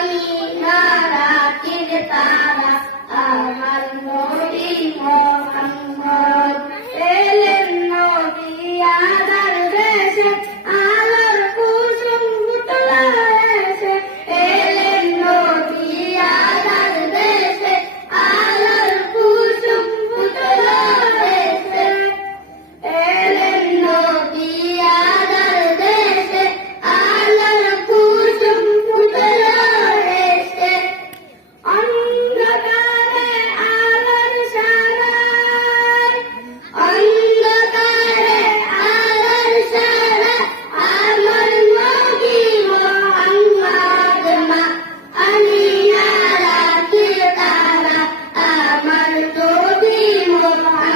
Mommy. Thank you.